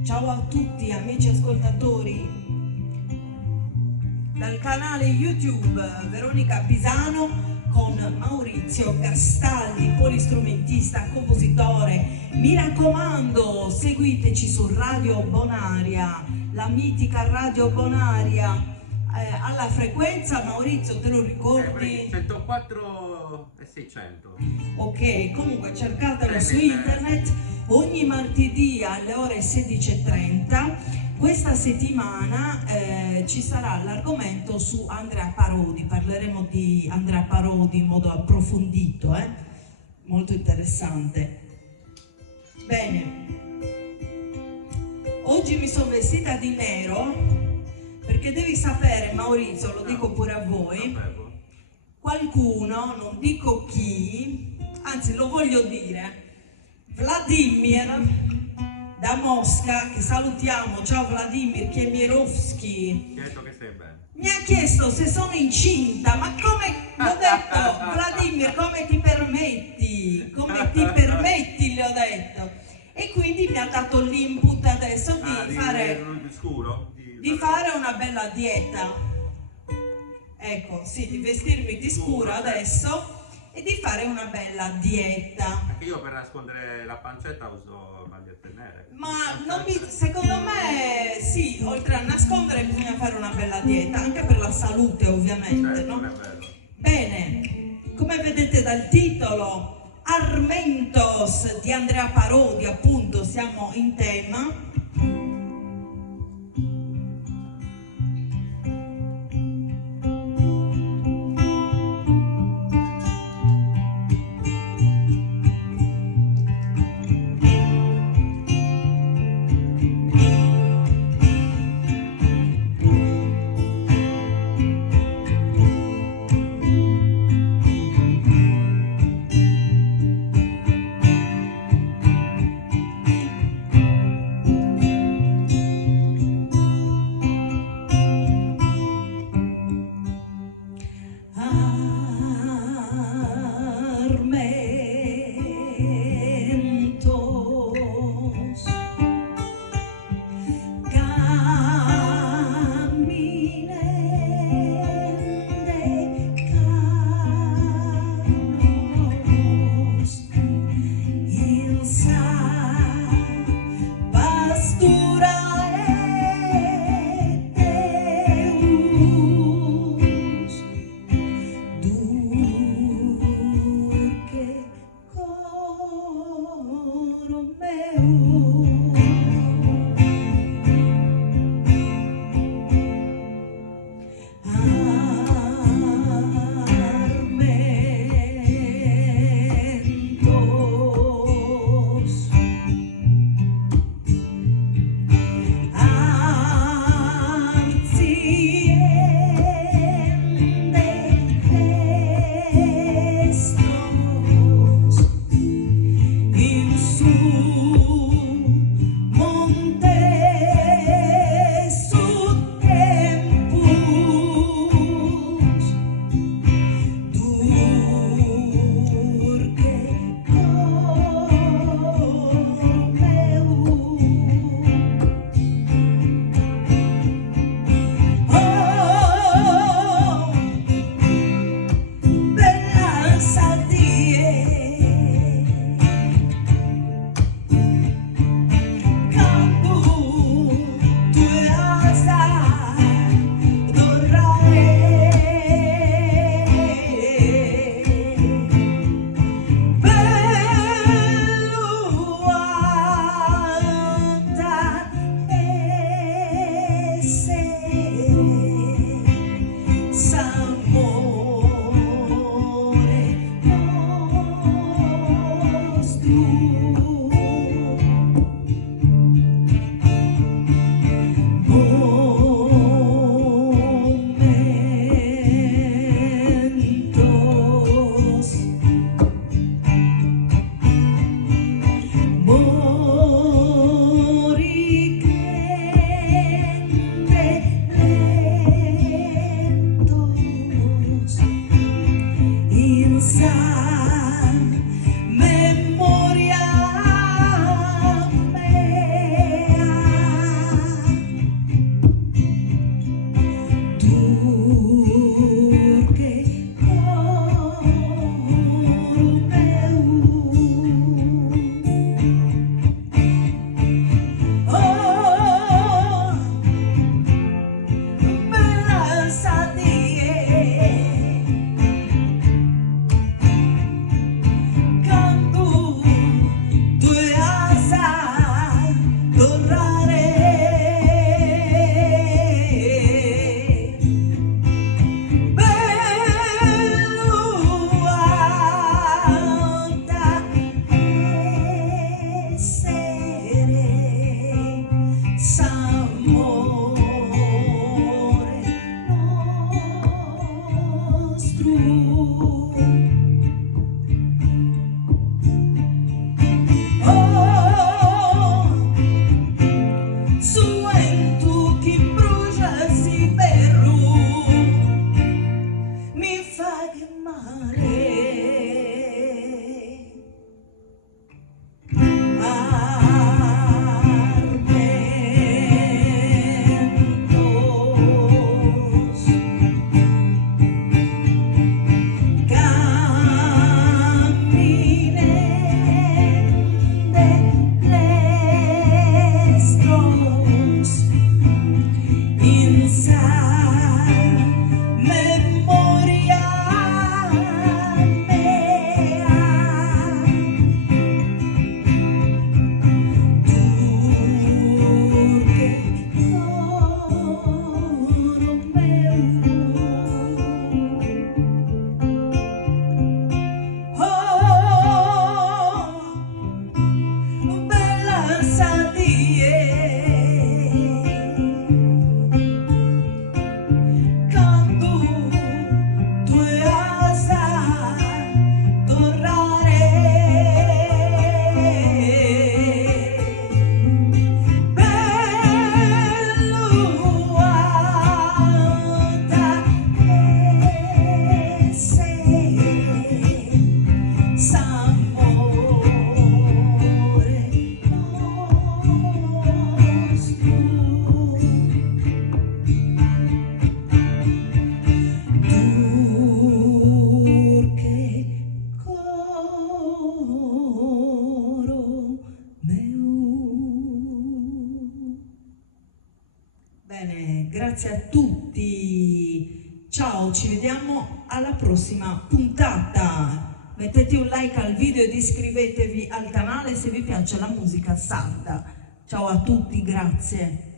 Ciao a tutti amici ascoltatori dal canale YouTube Veronica Pisano con Maurizio Gastaldi, polistrumentista, compositore. Mi raccomando, seguiteci su Radio Bonaria, la mitica Radio Bonaria. Alla frequenza, Maurizio, te lo ricordi? 104 e 600. Ok, comunque cercatelo su internet ogni martedì alle ore 16:30. Questa settimana ci sarà l'argomento su Andrea Parodi, parleremo di Andrea Parodi in modo approfondito, molto interessante. Bene, oggi mi sono vestita di nero perché devi sapere, Maurizio, lo dico pure a voi, qualcuno, non dico chi, anzi lo voglio dire, Vladimir da Mosca, che salutiamo, ciao Vladimir Chemierovski, Che stai bene. mi ha chiesto se sono incinta, ma come, l'ho detto, Vladimir, come ti permetti? Come ti permetti, le ho detto. E quindi mi ha dato l'input adesso di fare una bella dieta. Ecco, sì, di vestirmi di scuro adesso e di fare una bella dieta. Anche io per nascondere la pancetta uso magliette nere. Ma secondo me sì, oltre a nascondere bisogna fare una bella dieta, anche per la salute ovviamente, certo, no? è vero. Bene, come vedete dal titolo, Armentos di Andrea Parodi, appunto, siamo in tema. grazie a tutti. Ciao, ci vediamo alla prossima puntata. Mettete un like al video ed iscrivetevi al canale se vi piace la musica sarda. Ciao a tutti, grazie.